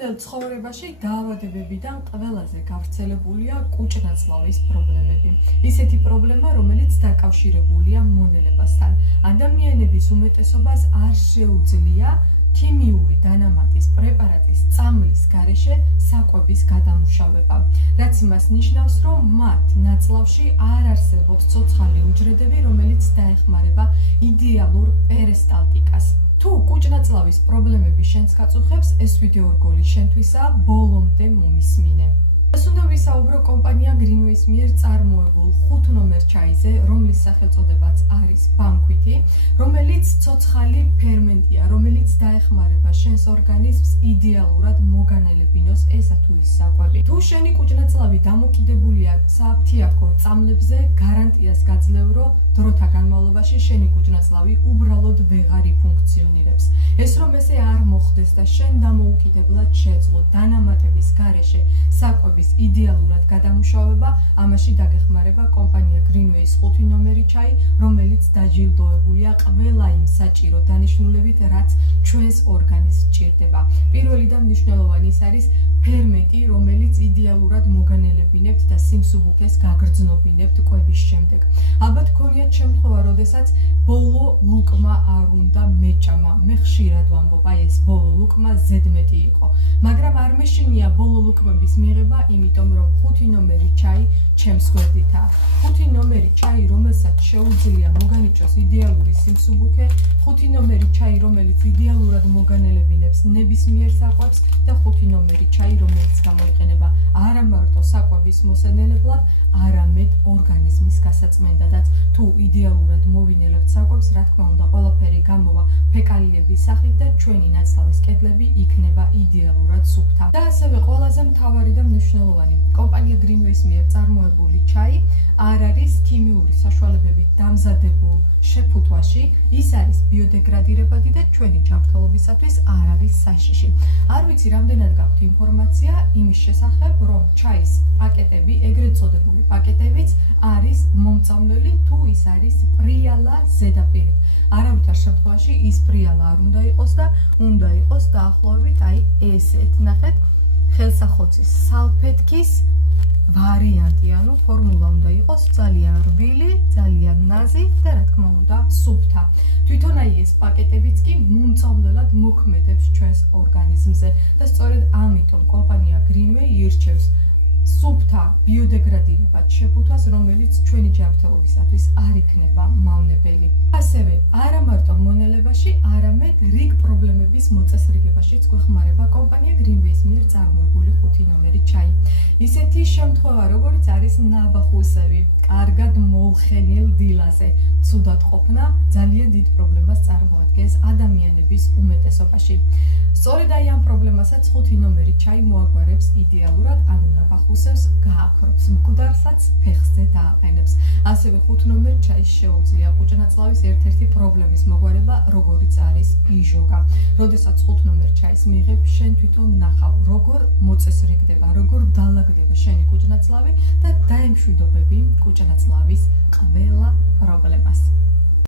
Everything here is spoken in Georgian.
დღევანდელ ცხოვრებაში დაავადებებიდან ყველაზე გავრცელებულია კუჭნაწლავის პრობლემები. ისეთი პრობლემა, რომელიც დაკავშირებულია მონელებასთან. ადამიანების უმეტესობას არ შეუძლია ქიმიური დანამატის პრეპარატის წამლის გარეშე საკვების გადამუშავება, რაც იმას ნიშნავს, რომ მათ ნაწლავში არ არსებობს ცოცხალი უჯრედები, რომელიც დაეხმარება идеალურ პერისტალტიკას. თუ კუჭნაწლავის პრობლემები შენს გაწუხებს, ეს ვიდეო რგოლი შენთვისაა, ბოლომდე მომისმინე. ეს უნდა ვისაუბრო კომპანია Greenway-ის მიერ წარმოებულ 5 ნომერ ჩაიზე, რომლის სახელწოდებაც არის ბანკვითი, რომელიც ცოცხალი ფერმენტია, რომელიც დაეხმარება შენს ორგანიზმს идеალურად მოგანელებინოს ესა თუ ის საკვები. თუ შენი კუჭნაწლავი დამოკიდებულია საფთიაქო წამლებზე, გარანტიას გაძლევ, რომ დროთა განმავლობაში შენი კუჭნაწლავი უბრალოდ ვეღარ იფუნქციონირებს. ეს რომ ესე არ მოხდეს და შენ დამოუკიდებლად შეძლო დანამატების გარეშე საკვების идеალურად გადამუშავება, ამაში დაგეხმარება კომპანია Greenway-ის 5 ნომერი ჩაი, რომელიც დაჯილდოებულია ყველა იმ საჭირო დანიშნულებით, რაც ჩვენს ორგანიზმს სჭირდება. პირველი და მნიშვნელოვანი ის არის ფერმენტი, რომელიც идеალურად მოგანელებინებთ და სიმსუბუქეს გაგრძნობინებთ კვების შემდეგ. ალბათ გქონიათ შემთხვევა, როდესაც ბოლო ლუკმა არ უნდა მეჭამა. მე ხშირად ვამბობ, აი ეს ბოლო ლუკმა ზედმეტი იყო, მაგრამ არ მეშინია ბოლო ლუკმების მიღება, იმიტომ რომ 5 ნომერი ჩაი ჩემს გვერდითაა. 5 ნომერი ჩაი, რომელსაც შეუძლია მოგანიჭოს идеალური სიმსუბუქე, 5 ნომერი ჩაი, რომელიც идеალურად მოგანელებინებს ნებისმიერ საკვებს და 5 ნომერი ჩაი, რომელიც გამოიყენება არა მარტო საკვების მოსანელებლად, არამედ ორგანიზმის გასაწმენდადაც. თუ идеალურად მოვინელებთ საკვებს, რა თქმა უნდა, ყველაფერი გამოვა ფეკალიების სახით და ჩვენი ნაწლავის კედლები იქნება идеალურად სუფთა. და ასევე ყველაზე მთავარი და მნიშვნელოვანი, კომპანია Greenway-ის მიერ წარმოებული ჩაი არ არის ქიმიური საშუალებებით დამზადებულ შეფუთვაში, ის არის ბიოდეგრადირებადი და ჩვენი ჯანმრთელობისათვის არ არის საშიში. არ ვიცი, რამდენად გაქვთ ინფორმაცია იმის შესახებ, რომ ჩაის პაკეტები, ეგრეთ წოდებული პაკეტებიც არის მომწამლელი, თუ ის არის პრიალა ზედაპირით. არავითარ შემთხვევაში ის პრიალა არ უნდა იყოს და უნდა იყოს დაახლოებით აი ესეთ, ნახეთ, ხელსახოცის სალფეთქის ვარიანტი, ანუ ფორმულა უნდა იყოს ძალიან რბილი, ძალიან ნაზი და რა თქმა უნდა სუფთა. თვითონ აი ეს პაკეტებიც კი მომწამლელად მოქმედებს ჩვენს ორგანიზმზე და სწორედ ამიტომ კომპანია Greenway ირჩევს სუფთა ბიოდეგრადირებად შეფუთვას, რომელიც ჩვენი ჯანმრთელობისათვის არ იქნება მავნებელი. ასევე არა მარტო მონელებაში, არამედ რიგ პრობლემების მოწესრიგებაშიც გვეხმარება კომპანია Greenway-ის მიერ წარმოებული 5 ნომერი ჩაი. ისეთი შემთხვევა, როგორც არის ნაბახუსები, კარგად მოხენილ დილაზე, ცუდად ყოფნა ძალიან დიდ პრობლემას წარმოადგენს ადამიანების უმეტესობაში. სწორედ აი ამ პრობლემასაც 5 ნომერი ჩაი მოაგვარებს идеალურად, ანუ ნაბახუსებს გააქრობს, მკვდარსაც ფეხზე დააყენებს. ასევე 5 ნომერ ჩაის შეუძლია კუჭნაწლავის ერთ-ერთი პრობლემის მოგვარება, როგორიც არის იჟოგა. როდესაც 5 ნომერ ჩაის მიიღებ, შენ თვითონ ნახავ, როგორ მოწესრიგდება, როგორ დალაგდება შენი კუჭნაწლავი და დაემშვიდობები კუჭნაწლავის ყველა პრობლემას.